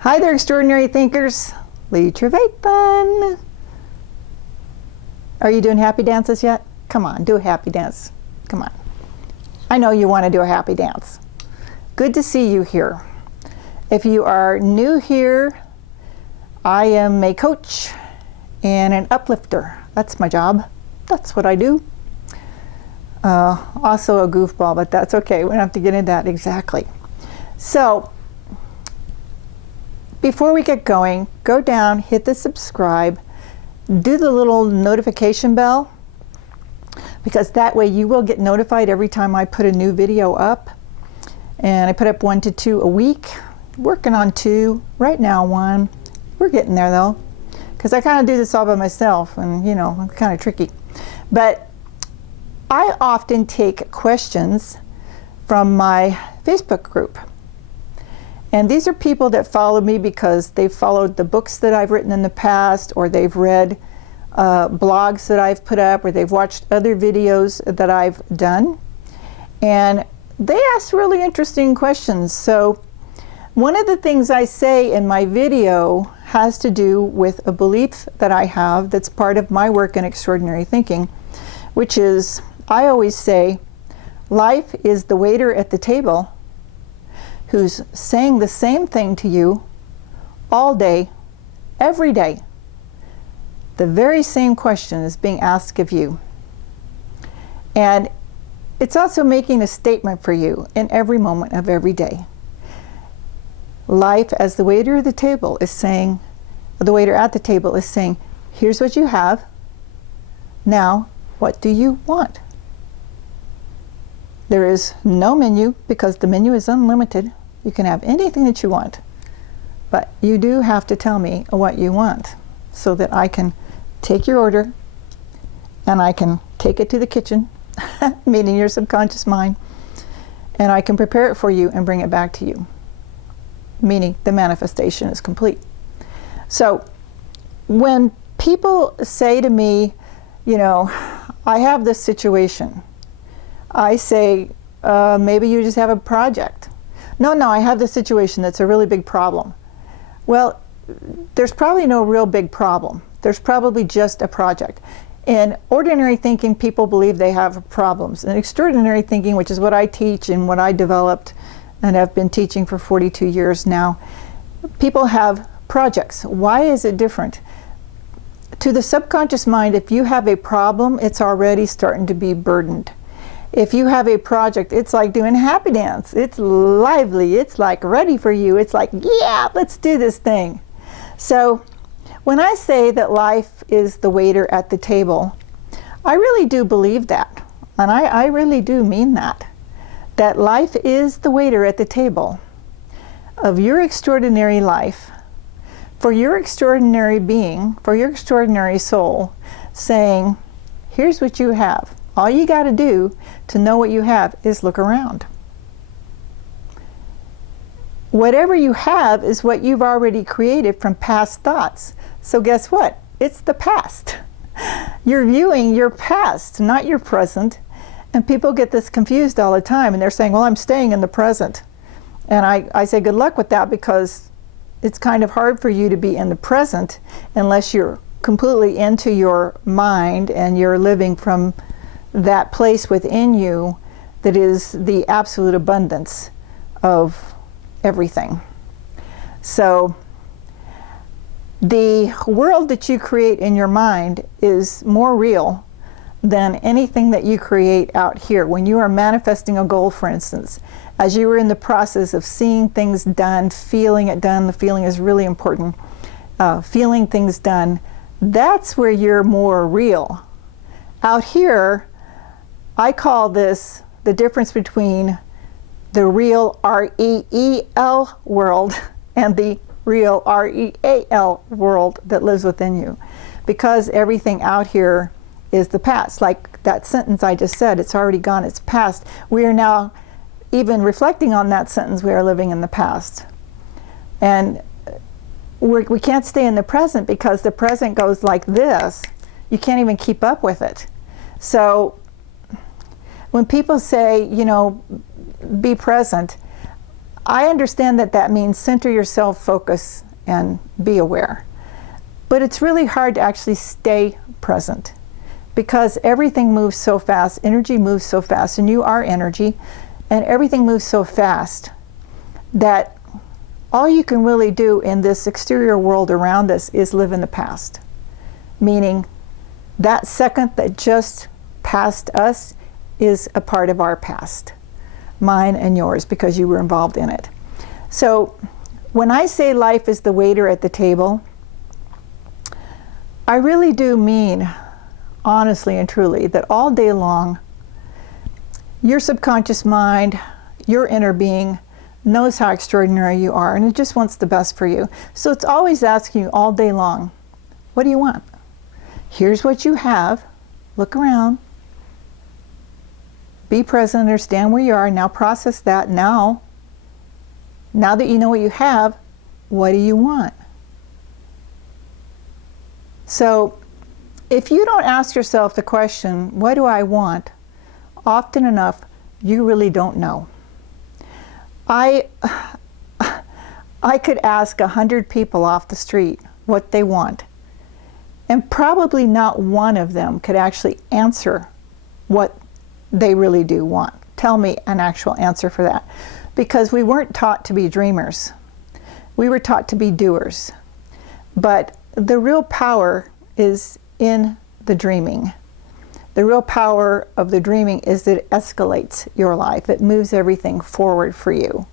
Hi there, extraordinary thinkers. Lee Travathan. Are you doing happy dances yet? Come on, do a happy dance. Come on. I know you want to do a happy dance. Good to see you here. If you are new here, I am a coach and an uplifter. That's my job. That's what I do. Also a goofball, but that's okay. We don't have to get into that exactly. So, before we get going, go down, hit the subscribe, do the little notification bell, because that way you will get notified every time I put a new video up. And I put up 1 to 2 a week. Working on 2, right now 1. We're getting there though, because I kind of do this all by myself, and you know, it's kind of tricky. But I often take questions from my Facebook group. And these are people that follow me because they've followed the books that I've written in the past, or they've read blogs that I've put up, or they've watched other videos that I've done. And they ask really interesting questions. So one of the things I say in my video has to do with a belief that I have that's part of my work in extraordinary thinking, which is, I always say, life is the waiter at the table who's saying the same thing to you all day, every day. The very same question is being asked of you. And it's also making a statement for you in every moment of every day. Life, as the waiter at the table is saying, here's what you have. Now, what do you want? There is no menu, because the menu is unlimited. You can have anything that you want. But you do have to tell me what you want so that I can take your order and I can take it to the kitchen, meaning your subconscious mind, and I can prepare it for you and bring it back to you, meaning the manifestation is complete. So when people say to me, you know, I have this situation, I say, maybe you just have a project. No, I have this situation that's a really big problem. Well, there's probably no real big problem. There's probably just a project. In ordinary thinking, people believe they have problems. In extraordinary thinking, which is what I teach and what I developed and have been teaching for 42 years now, people have projects. Why is it different? To the subconscious mind, if you have a problem, it's already starting to be burdened. If you have a project, it's like doing a happy dance. It's lively. It's like ready for you. It's like, yeah, let's do this thing. So when I say that life is the waiter at the table, I really do believe that. And I really do mean that. That life is the waiter at the table of your extraordinary life, for your extraordinary being, for your extraordinary soul, saying, here's what you have. All you got to do to know what you have is look around. Whatever you have is what you've already created from past thoughts. So guess what? It's the past. You're viewing your past, not your present. And people get this confused all the time, and they're saying, well, I'm staying in the present. And I say good luck with that, because it's kind of hard for you to be in the present unless you're completely into your mind and you're living from that place within you that is the absolute abundance of everything. So the world that you create in your mind is more real than anything that you create out here. When you are manifesting a goal, for instance, as you are in the process of seeing things done, feeling it done, the feeling is really important, feeling things done, that's where you're more real. Out here, I call this the difference between the real R-E-E-L world and the real R-E-A-L world that lives within you. Because everything out here is the past. Like that sentence I just said, it's already gone, it's past. We are now, even reflecting on that sentence, we are living in the past. And we can't stay in the present, because the present goes like this. You can't even keep up with it. So when people say, you know, be present, I understand that that means center yourself, focus, and be aware. But it's really hard to actually stay present because everything moves so fast, energy moves so fast, and you are energy, and everything moves so fast that all you can really do in this exterior world around us is live in the past. Meaning that second that just passed us is a part of our past, mine and yours, because you were involved in it. So when I say life is the waiter at the table, I really do mean, honestly and truly, that all day long, your subconscious mind, your inner being, knows how extraordinary you are, and it just wants the best for you. So it's always asking you all day long, what do you want? Here's what you have. Look around. Be present, understand where you are. Now process that. Now that you know what you have, what do you want? So if you don't ask yourself the question, what do I want? Often enough, you really don't know. I could ask 100 people off the street what they want, and probably not one of them could actually answer what they really do want. Tell me an actual answer for that. Because we weren't taught to be dreamers. We were taught to be doers. But the real power is in the dreaming. The real power of the dreaming is that it escalates your life. It moves everything forward for you.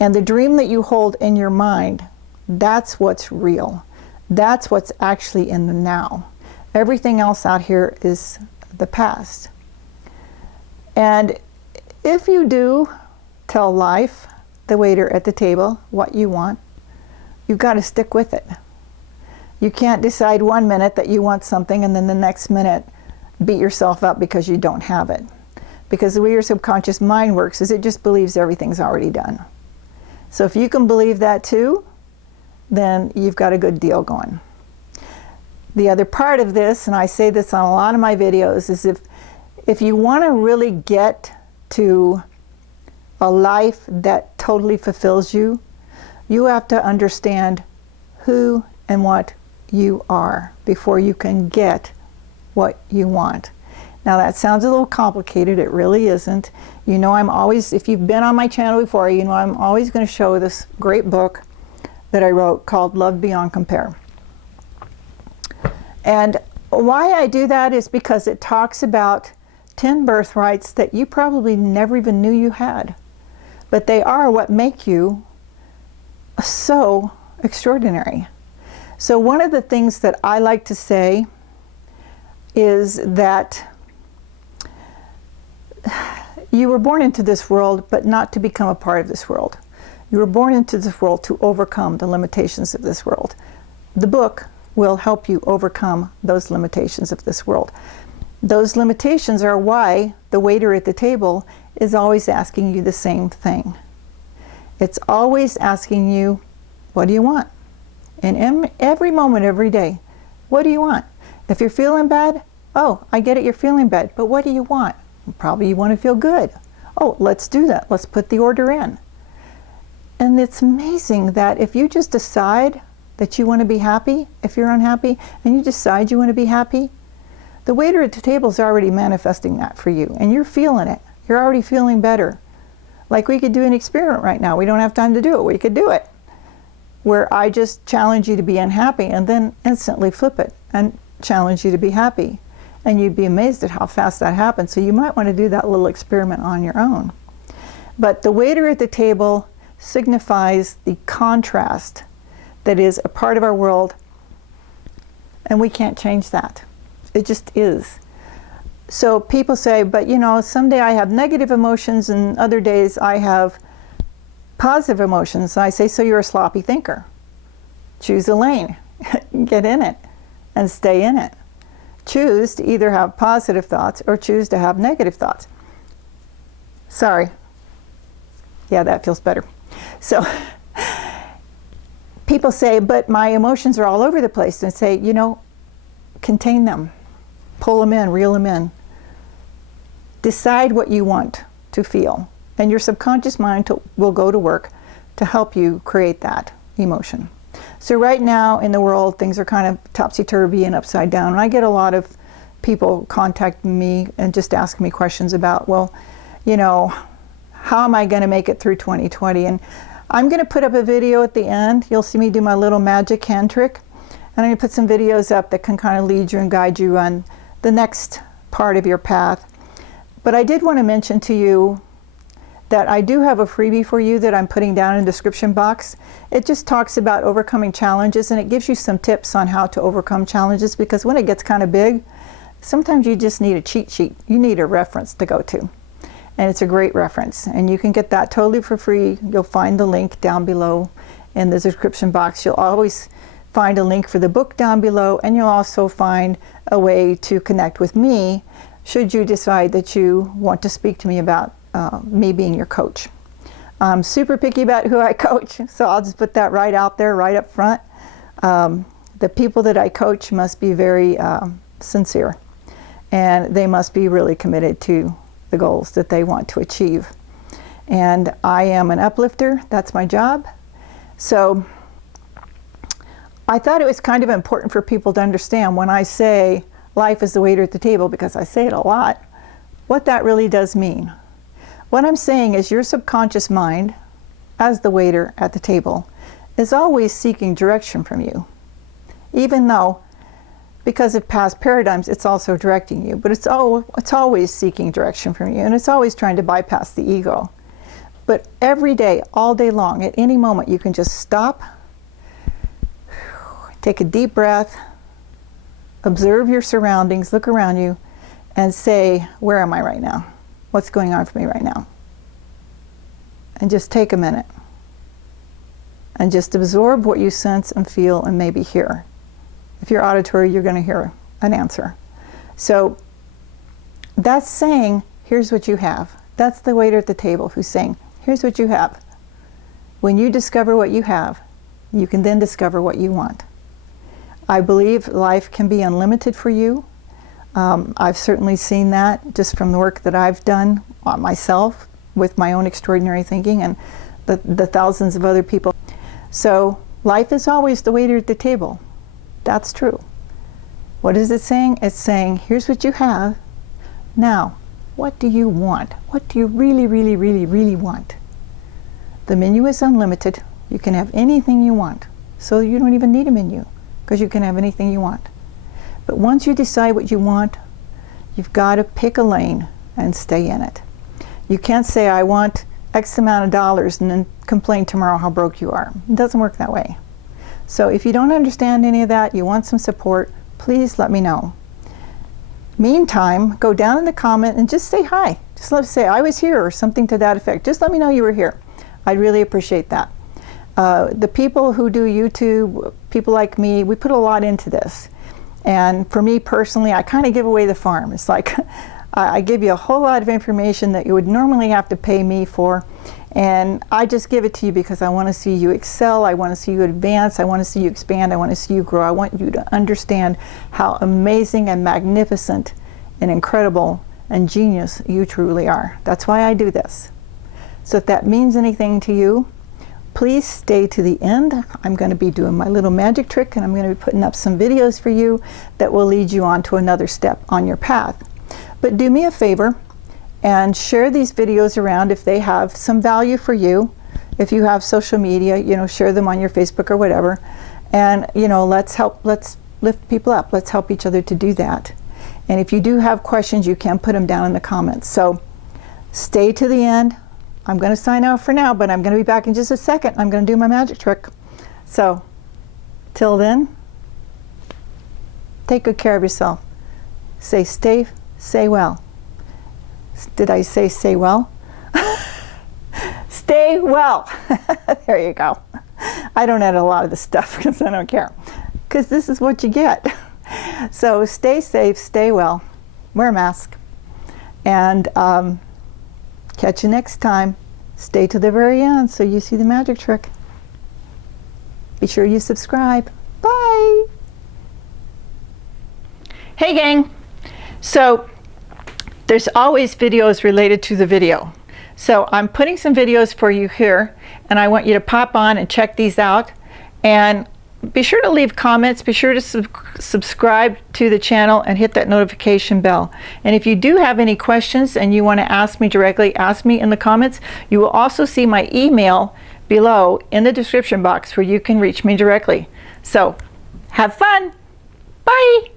And the dream that you hold in your mind, that's what's real. That's what's actually in the now. Everything else out here is the past. And if you do tell life, the waiter at the table, what you want, you've got to stick with it. You can't decide 1 minute that you want something and then the next minute beat yourself up because you don't have it. Because the way your subconscious mind works is it just believes everything's already done. So if you can believe that too, then you've got a good deal going. The other part of this, and I say this on a lot of my videos, is if you want to really get to a life that totally fulfills you, you have to understand who and what you are before you can get what you want. Now that sounds a little complicated, it really isn't. You know, I'm always, if you've been on my channel before, you know I'm always going to show this great book that I wrote called Love Beyond Compare. And why I do that is because it talks about 10 birthrights that you probably never even knew you had. But they are what make you so extraordinary. So one of the things that I like to say is that you were born into this world, but not to become a part of this world. You were born into this world to overcome the limitations of this world. The book will help you overcome those limitations of this world. Those limitations are why the waiter at the table is always asking you the same thing. It's always asking you, what do you want? And every moment, every day, what do you want? If you're feeling bad, oh, I get it, you're feeling bad, but what do you want? Probably you want to feel good. Oh, let's do that. Let's put the order in. And it's amazing that if you just decide that you want to be happy, if you're unhappy, and you decide you want to be happy, the waiter at the table is already manifesting that for you, and you're feeling it. You're already feeling better. Like we could do an experiment right now. We don't have time to do it. We could do it. Where I just challenge you to be unhappy and then instantly flip it and challenge you to be happy. And you'd be amazed at how fast that happens. So you might want to do that little experiment on your own. But the waiter at the table signifies the contrast that is a part of our world, and we can't change that. It just is. So people say, but you know, someday I have negative emotions and other days I have positive emotions. I say, so you're a sloppy thinker. Choose a lane, get in it, and stay in it. Choose to either have positive thoughts or choose to have negative thoughts. Sorry. Yeah, that feels better. So people say, but my emotions are all over the place. And say, you know, contain them. Pull them in, reel them in. Decide what you want to feel. And your subconscious mind will go to work to help you create that emotion. So right now in the world, things are kind of topsy-turvy and upside down. And I get a lot of people contacting me and just asking me questions about, well, you know, how am I going to make it through 2020? And I'm going to put up a video at the end. You'll see me do my little magic hand trick. And I'm going to put some videos up that can kind of lead you and guide you on the next part of your path. But I did want to mention to you that I do have a freebie for you that I'm putting down in the description box. It just talks about overcoming challenges, and it gives you some tips on how to overcome challenges, because when it gets kind of big, sometimes you just need a cheat sheet. You need a reference to go to. And it's a great reference. And you can get that totally for free. You'll find the link down below in the description box. You'll always find a link for the book down below, and you'll also find a way to connect with me should you decide that you want to speak to me about me being your coach. I'm super picky about who I coach, so I'll just put that right out there, right up front. The people that I coach must be very sincere, and they must be really committed to the goals that they want to achieve. And I am an uplifter, that's my job. So I thought it was kind of important for people to understand when I say life is the waiter at the table, because I say it a lot, what that really does mean. What I'm saying is your subconscious mind, as the waiter at the table, is always seeking direction from you. Even though, because of past paradigms, it's also directing you. But it's always seeking direction from you, and it's always trying to bypass the ego. But every day, all day long, at any moment, you can just stop, take a deep breath, observe your surroundings, look around you, and say, where am I right now? What's going on for me right now? And just take a minute and just absorb what you sense and feel and maybe hear. If you're auditory, you're going to hear an answer. So that's saying, here's what you have. That's the waiter at the table who's saying, here's what you have. When you discover what you have, you can then discover what you want. I believe life can be unlimited for you. I've certainly seen that just from the work that I've done on myself with my own extraordinary thinking and the thousands of other people. So life is always the waiter at the table. That's true. What is it saying? It's saying, here's what you have. Now, what do you want? What do you really, really, really, really want? The menu is unlimited. You can have anything you want. So you don't even need a menu, because you can have anything you want. But once you decide what you want, you've got to pick a lane and stay in it. You can't say, I want X amount of dollars and then complain tomorrow how broke you are. It doesn't work that way. So if you don't understand any of that, you want some support, please let me know. Meantime, go down in the comment and just say hi. Just let us say, I was here, or something to that effect. Just let me know you were here. I'd really appreciate that. The people who do YouTube, people like me, we put a lot into this. And for me personally, I kind of give away the farm. It's like I give you a whole lot of information that you would normally have to pay me for, and I just give it to you because I want to see you excel, I want to see you advance, I want to see you expand, I want to see you grow. I want you to understand how amazing and magnificent and incredible and genius you truly are. That's why I do this. So if that means anything to you, please stay to the end. I'm going to be doing my little magic trick, and I'm going to be putting up some videos for you that will lead you on to another step on your path. But do me a favor and share these videos around if they have some value for you. If you have social media, share them on your Facebook or whatever. And, let's lift people up. Let's help each other to do that. And if you do have questions, you can put them down in the comments. So stay to the end. I'm going to sign out for now, but I'm going to be back in just a second. I'm going to do my magic trick. So, till then, take good care of yourself. Stay well. Did I say stay well? Stay well. There you go. I don't edit a lot of this stuff because I don't care. Because this is what you get. So stay safe, stay well, wear a mask, and catch you next time. Stay to the very end so you see the magic trick. Be sure you subscribe. Bye. Hey gang. So there's always videos related to the video. So I'm putting some videos for you here, and I want you to pop on and check these out. And be sure to leave comments, be sure to subscribe to the channel and hit that notification bell. And if you do have any questions and you want to ask me directly, ask me in the comments. You will also see my email below in the description box where you can reach me directly. So have fun. Bye.